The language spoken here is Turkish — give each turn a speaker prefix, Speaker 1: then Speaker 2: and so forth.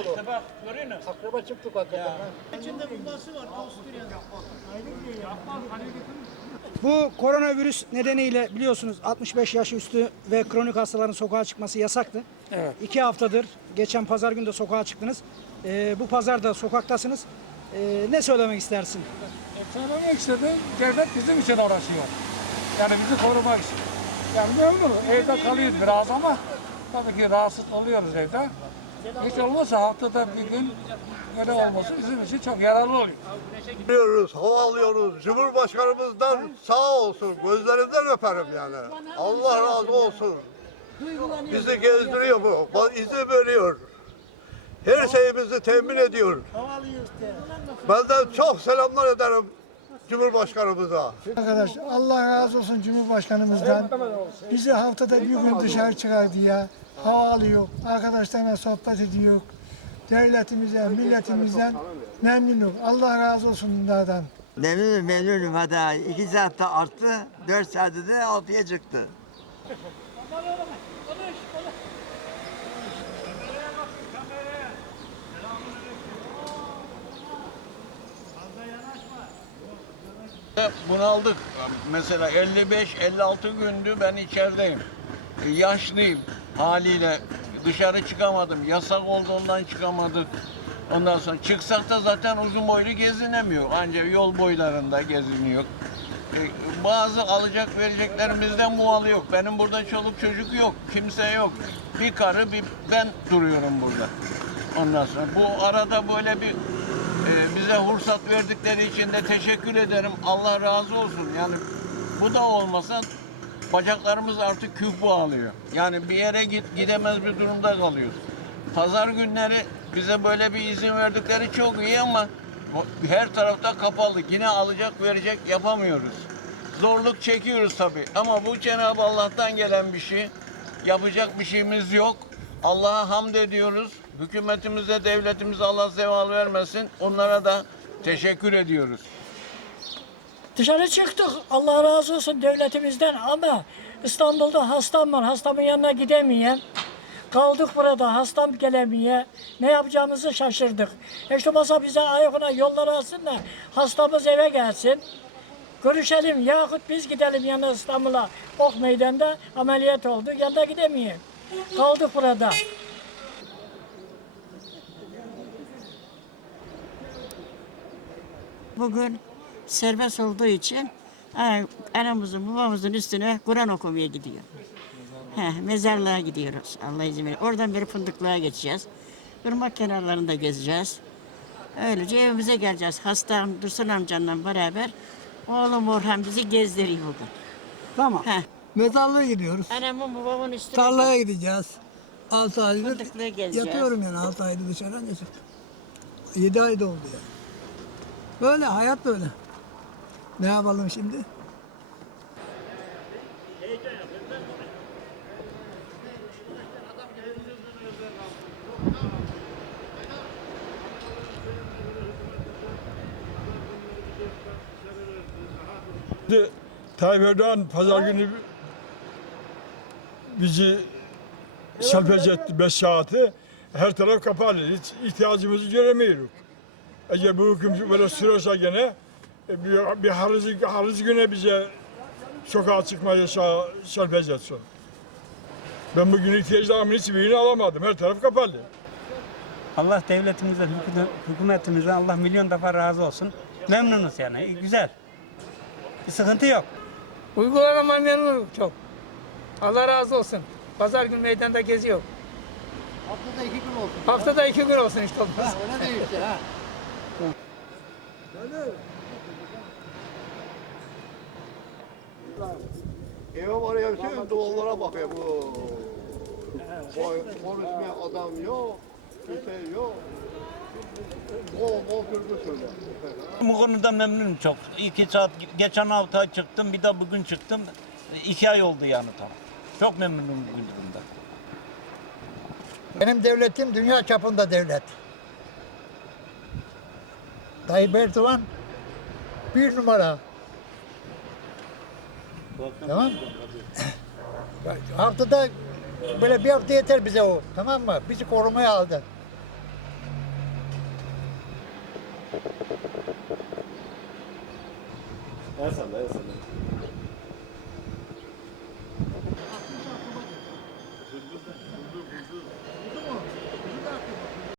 Speaker 1: işte bak görüyor musun?
Speaker 2: Akraba çıktık hakikaten.
Speaker 3: Bu koronavirüs nedeniyle biliyorsunuz 65 yaş üstü ve kronik hastaların sokağa çıkması yasaktı.
Speaker 4: Evet.
Speaker 3: İki haftadır geçen pazar günü de sokağa çıktınız. Ee, bu pazarda sokaktasınız. Ee, ne söylemek istersin?
Speaker 4: E, söylemek istedim, devlet bizim için uğraşıyor. Yani bizi korumak için. Yani memnunum. Evde kalıyoruz biraz ama tabii ki rahatsız oluyoruz evde. Hiç olmazsa haftada bir gün böyle olması bizim için çok yararlı oluyor.
Speaker 5: Alıyoruz, hava alıyoruz. Cumhurbaşkanımızdan sağ olsun. Gözlerinden öperim yani. Allah razı olsun. Bizi gezdiriyor bu. İzin veriyor. Her şeyimizi temin ediyor. Benden çok selamlar ederim Cumhurbaşkanımıza.
Speaker 6: Arkadaş Allah razı olsun Cumhurbaşkanımızdan. Bizi haftada bir gün dışarı çıkardı ya. Hava alıyor, arkadaşlarla sohbet ediyor. Devletimize, milletimizden memnunum. Allah razı olsun bunlardan.
Speaker 7: Memnunum memnunum hadi. iki saatte arttı. Dört saatte de altıya çıktı.
Speaker 1: Bunaldık. Mesela 55-56 gündü ben içerideyim. Yaşlıyım haliyle. Dışarı çıkamadım. Yasak olduğundan çıkamadık. Ondan sonra çıksak da zaten uzun boylu gezinemiyor. Ancak yol boylarında geziniyor. E, bazı alacak vereceklerimizden muhalı yok. Benim burada çoluk çocuk yok. Kimse yok. Bir karı bir ben duruyorum burada. Ondan sonra bu arada böyle bir ee, bize fırsat verdikleri için de teşekkür ederim. Allah razı olsun. Yani bu da olmasa bacaklarımız artık küp bağlıyor. Yani bir yere git gidemez bir durumda kalıyoruz. Pazar günleri bize böyle bir izin verdikleri çok iyi ama her tarafta kapalı. Yine alacak verecek yapamıyoruz. Zorluk çekiyoruz tabii ama bu Cenab-ı Allah'tan gelen bir şey. Yapacak bir şeyimiz yok. Allah'a hamd ediyoruz. Hükümetimize, devletimize Allah zeval vermesin. Onlara da teşekkür ediyoruz.
Speaker 8: Dışarı çıktık. Allah razı olsun devletimizden ama İstanbul'da hastam var. Hastamın yanına gidemeyeyim. Kaldık burada. Hastam gelemeye. Ne yapacağımızı şaşırdık. E işte masa bize ayakına yolları alsın da hastamız eve gelsin. Görüşelim yahut biz gidelim yanına İstanbul'a. Ok meydanda ameliyat oldu. Yanına gidemeyeyim. Kaldık burada.
Speaker 9: Bugün serbest olduğu için ha, anamızın babamızın üstüne Kur'an okumaya gidiyor. He, mezarlığa gidiyoruz Allah izin verir. Oradan beri fındıklığa geçeceğiz. Irmak kenarlarında gezeceğiz. Öylece evimize geleceğiz. Hastam Dursun amcanla beraber oğlum Orhan bizi gezdiriyor bugün.
Speaker 6: Tamam.
Speaker 9: He.
Speaker 6: Mezarlığa gidiyoruz.
Speaker 9: Anamın babamın üstüne
Speaker 6: Tarlaya gideceğiz. 6 aydır
Speaker 9: fındıklığa gezeceğiz.
Speaker 6: yatıyorum yani 6 aydır dışarıdan çıktım. 7 ayda oldu yani. Böyle hayat böyle. Ne yapalım şimdi?
Speaker 10: Şimdi Tayyip Erdoğan pazar günü bizi selpec etti 5 saati. Her taraf kapalı. Hiç ihtiyacımızı göremiyoruz. Eğer bu hüküm böyle sürerse gene bir, bir harız, harız güne bize sokağa çıkmaya selpec etsin. Ben bugün ihtiyaçlarımın hiçbirini alamadım. Her taraf kapalı.
Speaker 11: Allah devletimizden, hükü- hükümetimizden Allah milyon defa razı olsun. Memnunuz yani, güzel. Bir sıkıntı yok.
Speaker 4: Uygulama memnunum çok. Allah razı olsun. Pazar günü meydanda geziyor.
Speaker 2: Haftada iki gün olsun.
Speaker 4: Haftada iki gün olsun işte olmaz.
Speaker 2: Öyle değil işte ha.
Speaker 5: Eve var ya bütün duvarlara bakıyor bu. Boy, konuşmaya adam yok. Bir şey yok. O, o türlü söyle.
Speaker 1: Bu konuda memnunum çok. İki saat geçen hafta çıktım bir de bugün çıktım. İki ay oldu yani tam. Çok memnunum bugün bundan.
Speaker 2: Benim devletim dünya çapında devlet. Tayyip Erdoğan bir numara. Tamam Haftada böyle bir hafta yeter bize o. Tamam mı? Bizi korumaya aldı.
Speaker 12: El salla, el salla.